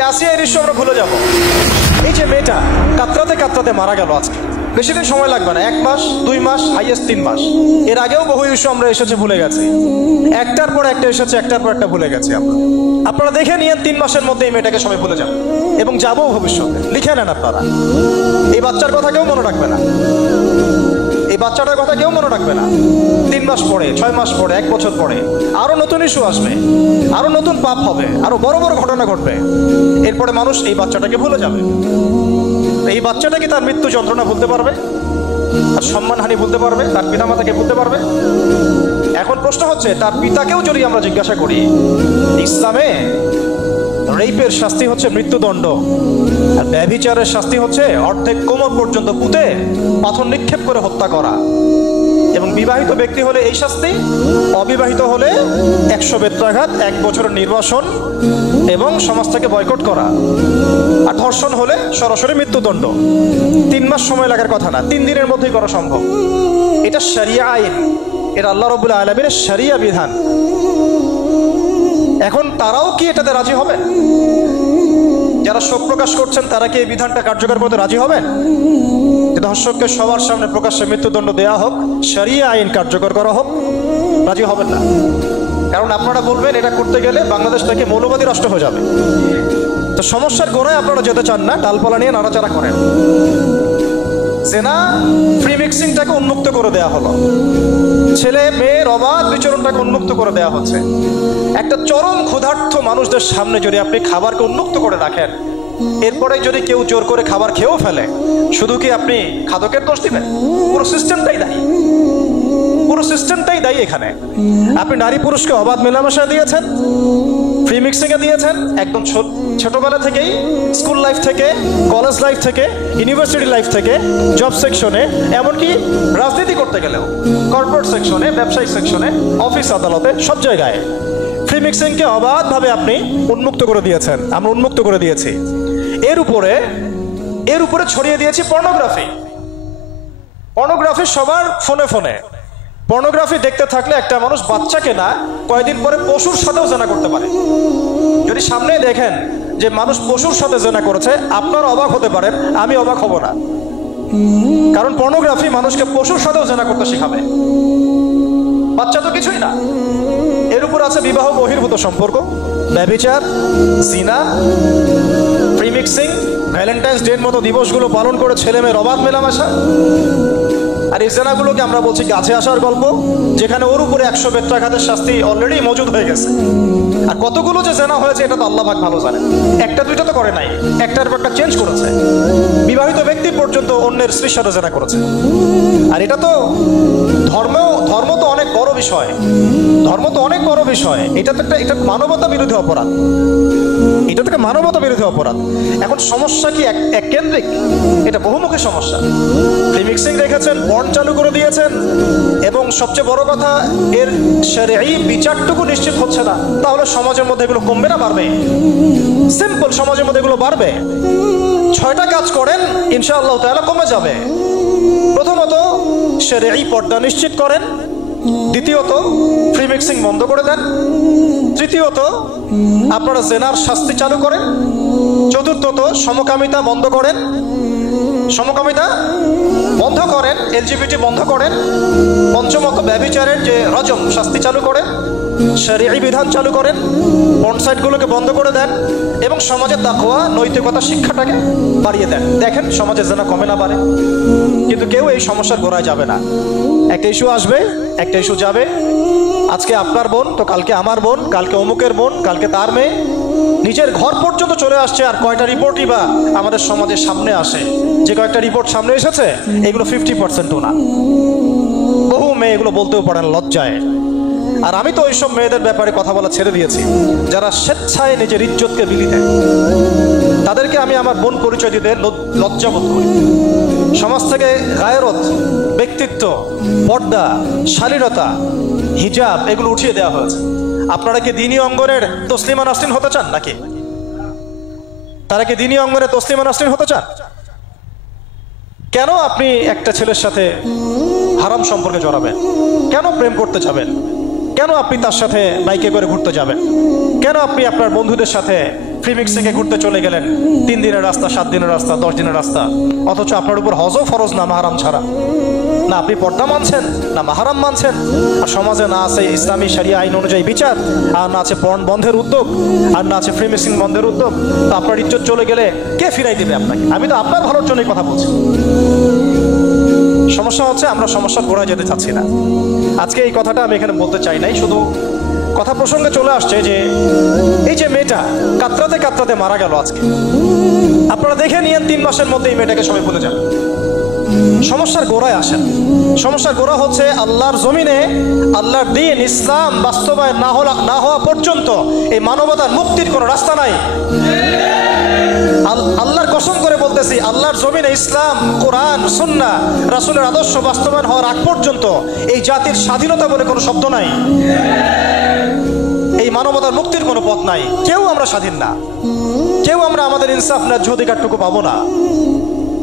এই আসিয়া দৃশ্য আমরা ভুলে যাব। এই যে মেয়েটা কাতরাতে কাতরাতে মারা গেল, আজকে বেশি দিন সময় লাগবে না, 1 মাস 2 মাস হাইয়েস্ট 3 মাস। এর আগেও বহু ইস্যু আমরা এসেছে ভুলে গেছি, একটার পর একটা এসেছে, একটার পর একটা ভুলে গেছি আমরা। আপনারা দেখে নিয়েন 3 মাসের মধ্যে এই মেয়েটাকে সবাই ভুলে যাবে এবং যাবো ভবিষ্যতে। লিখে নেন আপনারা, এই বাচ্চার কথা কেউ মনে রাখবে না, এই বাচ্চাটার কথা কেউ মনে রাখবে না। 3 মাস পরে, 6 মাস পরে, 1 বছর পরে আরো নতুন ইস্যু আসবে, আরো নতুন পাপ হবে, আরো বড় বড় ঘটনা ঘটবে। এরপরে মানুষ এই বাচ্চাটাকে ভুলে যাবে। এই বাচ্চাটা কি তার মৃত্যু যন্ত্রণা ভুলতে পারবে? তার সম্মানহানি ভুলতে পারবে? তার পিতামাতাকে ভুলতে পারবে? এখন প্রশ্ন হচ্ছে, তার পিতাকেও যদি আমরা জিজ্ঞাসা করি, ইসলামে রেপের শাস্তি হচ্ছে মৃত্যুদণ্ড, আর ব্যভিচারের শাস্তি হচ্ছে অর্ধেক কোমর পর্যন্ত পুঁতে পাথর নিক্ষেপ করে হত্যা করা। এবং বিবাহিত ব্যক্তি হলে এই শাস্তি, অবিবাহিত হলে 100 বেত্রাঘাত, 1 বছরের নির্বাসন এবং সমাজ থেকে বয়কট করা। আর ধর্ষণ হলে সরাসরি মৃত্যুদণ্ড। 3 মাস সময় লাগার কথা না, 3 দিনের মধ্যেই করা সম্ভব। এটা শরিয়া আইন, এটা আল্লাহ রাব্বুল আলামিনের শরিয়া বিধান। এখন তারাও কি এটাতে রাজি হবে? যারা শোক প্রকাশ করছেন তারা কি এই বিধানটা কার্যকর করতে রাজি হবেন? ধর্ষককে সবার সামনে প্রকাশ্যে মৃত্যুদণ্ড দেওয়া হোক, শরিয়া আইন কার্যকর করা হোক? রাজি হবেন না। কারণ আপনারা বলবেন এটা করতে গেলে বাংলাদেশ থেকে মৌলবাদী রাষ্ট্র হয়ে যাবে। তো সমস্যার গোড়ায় আপনারা যেতে চান না, ডালপালা নিয়ে নাড়াচাড়া করেন। জেনা ফ্রি মিক্সিংটাকে উন্মুক্ত করে দেওয়া হলো, ছেলে মেয়ের অবাধ বিচরণটাকে উন্মুক্ত করে দেওয়া হচ্ছে। একটা চরম ক্ষুধার্ত মানুষদের সামনে যদি আপনি খাবারকে উন্মুক্ত করে রাখেন, এরপরে যদি কেউ জোর করে খাবার খেয়েও ফেলে, শুধু কি আপনি খাদকের দোষ দিবেন? পুরো সিস্টেমটাই দায়ী, পুরো সিস্টেমটাই দায়ী এখানে। আপনি নারী পুরুষকে অবাধ মেলামেশা দিয়েছেন, ফ্রি মিক্সিংয়ে দিয়েছেন, একদম ছোটবেলা থেকেই, স্কুল লাইফ থেকে, কলেজ লাইফ থেকে, ইউনিভার্সিটি লাইফ থেকে, জব সেকশনে, এমনকি রাজনীতি করতে গেলেও কর্পোরেট সেকশনে, ব্যবসায়িক সেকশনে, অফিস আদালতে, সব জায়গায় ফ্রি মিক্সিংকে অবাধভাবে আপনি উন্মুক্ত করে দিয়েছেন, আমরা উন্মুক্ত করে দিয়েছি। এর উপরে ছড়িয়ে দিয়েছি পর্নোগ্রাফি। পর্নোগ্রাফি সবার ফোনে ফোনে। পর্নোগ্রাফি দেখতে থাকলে একটা মানুষ বাচ্চাকে না, কয়েকদিন পরে পশুর সাথেও জেনা করতে পারে। যদি সামনে দেখেন যে মানুষ পশুর সাথে জেনা করেছে, আপনারা অবাক হতে পারেন, আমি অবাক হব না। কারণ পর্নোগ্রাফি মানুষকে পশুর সাথেও জেনা করতে শেখাবে। বাচ্চা তো কিছুই না। এর উপর আছে বিবাহ বহির্ভূত সম্পর্ক, ব্যভিচার, জিনা, ফ্রি মিক্সিং, ভ্যালেন্টাইন্স ডের মতো দিবসগুলো পালন করে ছেলে মেয়ের অবাধ মেলামেশা। আর এই জেনাগুলোকে আমরা বলছি গাছে আসার গল্প, যেখানে ওর উপরে 100 বেত্রাঘাতের শাস্তি অলরেডি মজুদ হয়ে গেছে। আর কতগুলো যে জেনা হয়েছে এটা তো আল্লাহ পাক ভালো জানেন। একটা দুইটা তো করে নাই, একটার পর একটা চেঞ্জ করেছে। বিবাহিত ব্যক্তি পর্যন্ত অন্যের স্ত্রীর সাথে জেনা করেছে। আর এটা তো ধর্ম তো অনেক বড় বিষয়, ধর্ম তো অনেক বড় বিষয়। এটা তো এটা মানবতা বিরোধী অপরাধ, এটা থেকে মানবতা বিরোধী অপরাধ। এখন সমস্যা কি এক কেন্দ্রিক? এটা বহুমুখী সমস্যা। ফ্রি মিক্সিং রেখেছেন, পর্ন চালু করে দিয়েছেন, এবং সবচেয়ে বড় কথা এর শরঈ বিচারটুকু নিশ্চিত হচ্ছে না। তাহলে সমাজের মধ্যে এগুলো কমবে না বাড়বে? সিম্পল, সমাজের মধ্যে এগুলো বাড়বে। 6টা কাজ করেন, ইনশাআল্লাহ তাআলা কমে যাবে। প্রথমত শরঈ পর্দা নিশ্চিত করেন, দ্বিতীয়ত ফ্রি মিক্সিং বন্ধ করে দেন, তৃতীয়ত আপনারা জেনার শাস্তি চালু করেন, চতুর্থত সমকামিতা বন্ধ করেন, এলজিবিটি বন্ধ করেন, পঞ্চমত ব্যভিচারের যে রজম শাস্তি চালু করেন, শরঈ বিধান চালু করেন, পর্ন সাইটগুলোকে বন্ধ করে দেন, এবং সমাজের তাকওয়া নৈতিকতা শিক্ষাটাকে বাড়িয়ে দেন। দেখেন সমাজে জেনা কমে না বাড়ে। কিন্তু কেউ এই সমস্যার গোড়ায় যাবে না। একটা ইস্যু আসবে, একটা ইস্যু যাবে। আজকে আপনার বোন তো কালকে আমার বোন, কালকে অমুকের বোন, কালকে তার মেয়ে, নিজের ঘর পর্যন্ত চলে আসছে। আর কয়টা রিপোর্টই বা আমাদের সমাজের সামনে আসে? যে কয়েকটা রিপোর্ট সামনে এসেছে এগুলো 50%ও না। বহু মেয়ে এগুলো বলতেও পারেন লজ্জায়। আর আমি তো ওইসব মেয়েদের ব্যাপারে কথা বলা ছেড়ে দিয়েছি, যারা স্বেচ্ছায় নিজের ইজ্জতকে বিলি দেয়। তাদেরকে আমি আমার বোন পরিচয় দিতে লজ্জাবোধ করি। সমাজ থেকে গায়রত, ব্যক্তিত্ব, পর্দা, শালীনতা, হিজাব এগুলো উঠিয়ে দেওয়া হয়েছে। আপনারা কি দ্বীনি অঙ্গনের তসলিমা নাসরিন হতে চান নাকি? তারা কি দ্বীনি অঙ্গনে তসলিমা নাসরিন হতে চান? কেন আপনি একটা ছেলের সাথে হারাম সম্পর্কে জড়াবেন? কেন প্রেম করতে যাবেন? কেন আপনি তার সাথে বাইকে করে ঘুরতে যাবেন? কেন আপনি আপনার বন্ধুদের সাথে প্রিমিক্স থেকে ঘুরতে চলে গেলেন, 3 দিনের রাস্তা, 7 দিনের রাস্তা, 10 দিনের রাস্তা, অথচ আপনার উপর হজও ফরজ না মাহারাম ছাড়া। না আপনি পর্দা মানছেন, না মাহারাম মানছেন, আর সমাজে না আছে ইসলামী শরিয়া আইন অনুযায়ী বিচার, আর না আছে পর্ন বন্ধের উদ্যোগ, আর না আছে প্রিমিক্সিং বন্ধের উদ্যোগ। তো আপনার ইজ্জত চলে গেলে কে ফিরাই দেবে আপনাকে? আমি তো আপনার ভালোর জন্যই কথা বলছি। সমস্যা হচ্ছে আমরা সমস্যার গোড়ায় যেতে চাচ্ছি না। আজকে এই কথাটা আমি এখানে বলতে চাই নাই, শুধু কথা প্রসঙ্গে চলে আসছে যে এই যে মেয়েটা কাতরাতে কাতরাতে মারা গেল আজকে, আপনারা দেখে নিয়েন 3 মাসের মধ্যে এই মেয়েটাকে সবাই ভুলে যান। সমস্যার গোড়ায় আসেন। সমস্যার গোড়া হচ্ছে আল্লাহর জমিনে আল্লাহর দ্বীন ইসলাম বাস্তবায়ন না হওয়া পর্যন্ত এই মানবতার মুক্তির কোনো রাস্তা নাই। আল্লাহর কসম করে বলতেছি, আল্লাহর জমিনে ইসলাম, কোরআন, সুন্নাহ, রাসূলের আদর্শ বাস্তবায়ন হওয়ার আগ পর্যন্ত এই জাতির স্বাধীনতা বলে কোনো শব্দ নাই, এই মানবতার মুক্তির কোনো পথ নাই। কেউ আমরা স্বাধীন না, কেউ আমরা আমাদের ইনসাফ ন্যায্য অধিকারটুকু পাবো না।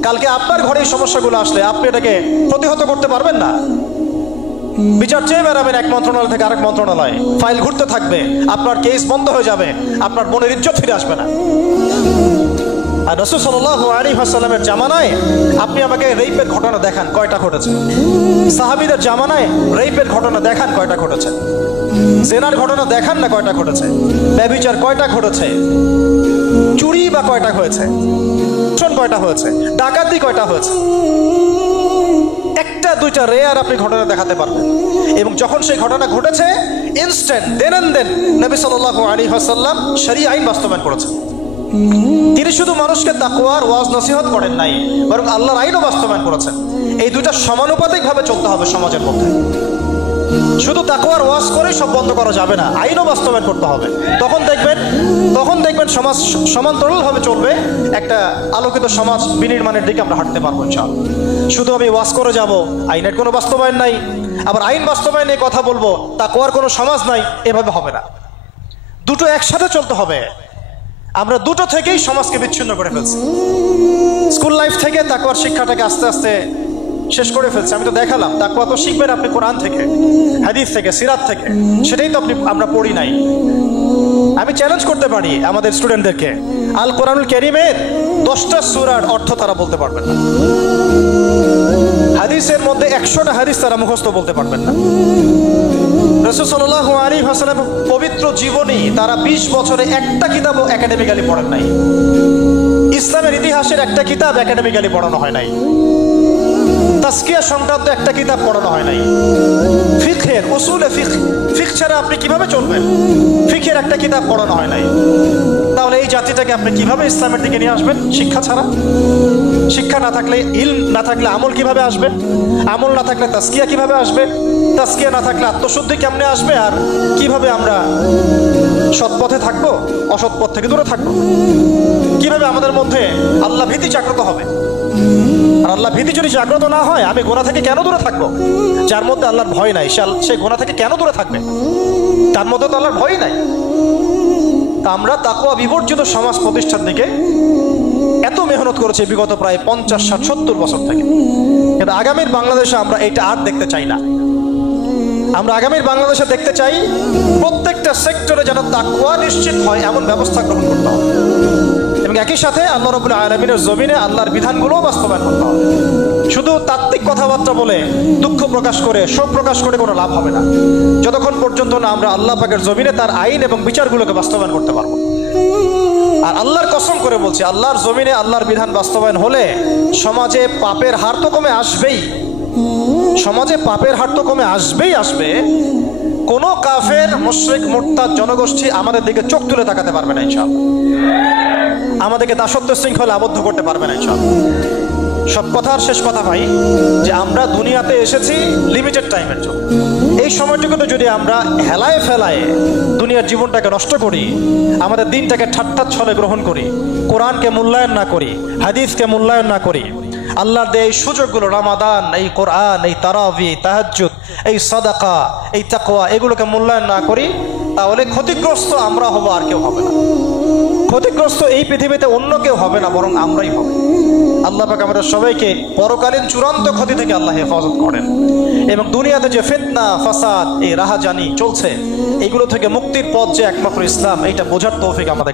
কালকে আপনার ঘরে এই সমস্যাগুলো আসলে আপনি এটাকে প্রতিহত করতে পারবেন না। বিচার চেয়ে বেড়াবেন এক মন্ত্রণালয় থেকে আরেক মন্ত্রণালয়, ফাইল ঘুরতে থাকবে, আপনার কেস বন্ধ হয়ে যাবে, আপনার বোনের ইজ্জত ফিরে আসবে না। আর রাসূল সাল্লাল্লাহু আলাইহি ওয়াসাল্লামের জামানায় আপনি আমাকে রেপের ঘটনা দেখান কয়টা ঘটেছে? সাহাবীদের জামানায় রেপের ঘটনা দেখান কয়টা ঘটেছে? জেনার ঘটনা দেখান না কয়টা ঘটেছে? ব্যভিচার কয়টা ঘটেছে? চুরি বা কয়টা হয়েছে? কয়টা হয়েছে? ডাকাতি কয়টা হয়েছে? একটা দুইটা রেয়ার আপনি ঘটনা দেখাতে পারবেন। এবং যখন সেই ঘটনা ঘটেছে ইনস্ট্যান্ট দেন নবী সাল্লাল্লাহু আলাইহি ওয়াসাল্লাম শরীয়ত আইন বাস্তবায়ন করেছেন। তিনি শুধু মানুষকে তাকওয়ার ওয়াজ নসিহত করেন নাই, বরং আল্লাহর আইনও বাস্তবায়ন করেছেন। এই দুইটা সমানুপাতিকভাবে চলতে হবে সমাজের মধ্যে। শুধু তাকওয়ার ওয়াজ করে সব বন্ধ করা যাবে না, আইনও বাস্তবায়ন করতে হবে। তখন দেখবেন সমাজ সমান্তরালভাবে চলবে, একটা আলোকিত সমাজ বিনির্মাণের দিকে আমরা হাঁটতে পারবো ইনশাআল্লাহ। শুধু আমি ওয়াজ করে যাব, আইনের কোনো বাস্তবায়ন নাই, আবার আইন বাস্তবায়নে কথা বলবো, তাকওয়ার কোনো সমাজ নাই, এভাবে হবে না। দুটো একসাথে চলতে হবে। আমরা দুটো থেকেই সমাজকে বিচ্ছিন্ন করে ফেলছি। স্কুল লাইফ থেকে তাকওয়ার শিক্ষাটাকে আস্তে আস্তে শেষ করে ফেলছে। আমি তো দেখালাম তাকওয়া তো শিখবেন আপনি কোরআন থেকে, হাদিস থেকে, সিরাত থেকে, সেটাই তো আমরা পড়ি নাই। আমি চ্যালেঞ্জ করতে পারি আমাদের স্টুডেন্টদেরকে, আল কোরআনুল কারীমের 10টা সূরার অর্থ তারা বলতে পারবেন না, হাদিসের মধ্যে 100টা হাদিস তারা মুখস্থ বলতে পারবেন না। রাসূল সাল্লাল্লাহু আলাইহি ওয়াসাল্লাম পবিত্র জীবনী তারা 20 বছরে একটা কিতাবও একাডেমিক্যালি পড়েন নাই। ইসলামের ইতিহাসের একটা কিতাব একাডেমিক্যালি পড়ানো হয় নাই। তাজকিয়া সংক্রান্ত একটা কিতাব পড়ানো হয় নাই। ফিকহের উসুলে ফিকহ ছাড়া আপনি কিভাবে চলবেন? ফিকহের একটা কিতাব পড়ানো হয় নাই। তাহলে এই জাতিটাকে আপনি কিভাবে ইসলামের দিকে নিয়ে আসবেন? শিক্ষা ছাড়া। শিক্ষা না থাকলে, ইলম না থাকলে আমল কিভাবে আসবে? আমল না থাকলে তাজকিয়া কিভাবে আসবে? তাজকিয়া না থাকলে আত্মশুদ্ধি কেমনে আসবে? আর কিভাবে আমরা সৎ পথে থাকবো, অসৎ পথ থেকে দূরে থাকবো? কিভাবে আমাদের মধ্যে আল্লাহ ভীতি জাগ্রত হবে? আর আল্লাহ ভীতি যদি জাগ্রত না হয়, আমি গুনাহ থেকে কেন দূরে থাকবো? যার মধ্যে আল্লাহর ভয় নাই সে গুনাহ থেকে কেন দূরে থাকবে? তার মধ্যে তো আল্লাহর ভয় নাই। তা আমরা তাকওয়া বিবর্জিত সমাজ প্রতিষ্ঠার দিকে এত মেহনত করেছি বিগত প্রায় 50, 60, 70 বছর থেকে। কিন্তু আগামীর বাংলাদেশে আমরা এটা আর দেখতে চাই না। আমরা আগামীর বাংলাদেশে দেখতে চাই প্রত্যেকটা সেক্টরে যেন তাকওয়া নিশ্চিত হয় এমন ব্যবস্থা গ্রহণ করতে হবে, এবং একই সাথে আল্লাহ রাব্বুল আলামিনের জমিনে আল্লাহর বিধানগুলোও বাস্তবায়ন করতে হবে। শুধু তাত্ত্বিক কথাবার্তা বলে, দুঃখ প্রকাশ করে, শোক প্রকাশ করে কোনো লাভ হবে না, যতক্ষণ পর্যন্ত না আমরা আল্লাহ পাকের জমিনে তার আইন এবং বিচারগুলোকে বাস্তবায়ন করতে পারবো। আর আল্লাহর কসম করে বলছি, আল্লাহর জমিনে আল্লাহর বিধান বাস্তবায়ন হলে সমাজে পাপের হার তো কমে আসবেই। সমাজে পাপের হার তো কমে আসবে। কোনো কাফের, মুশরিক, মুরতাদ জনগোষ্ঠী আমাদের দিকে চোখ তুলে তাকাতে পারবে না ইনশাআল্লাহ। আমাদেরকে দাসত্ব শৃঙ্খলে আবদ্ধ করতে পারবে না ইনশাআল্লাহ। সব কথার শেষ কথা ভাই, যে আমরা দুনিয়াতে এসেছি লিমিটেড টাইমের জন্য। এই সময়টুকুতে যদি আমরা হেলায় ফেলায় দুনিয়ার জীবনটাকে নষ্ট করি, আমাদের দিনটাকে ঠাট্টা ছলে গ্রহণ করি, কোরআনকে মূল্যায়ন না করি, হাদিসকে মূল্যায়ন না করি, আল্লাহর দেয় এই সুযোগগুলো, রমাদান, এই কোরআন, এই তারাবি, তাহাজ্জুদ, এই সাদাকা, এই তাকওয়া, এগুলোকে মূল্যায়ন না করি, তাহলে ক্ষতিগ্রস্ত আমরা হব, আর কেউ হবে না। ক্ষতিগ্রস্ত এই পৃথিবীতে অন্য কেউ হবে না, বরং আমরাই হব। আল্লাহ পাক আমাদের সবাইকে পরকালীন চূড়ান্ত ক্ষতি থেকে আল্লাহ হেফাজত করেন, এবং দুনিয়াতে যে ফিতনা, ফাসাদ, এই রাহাজানি চলছে, এগুলো থেকে মুক্তির পথ যে একমাত্র ইসলাম, এইটা বোঝার তৌফিক আমাদের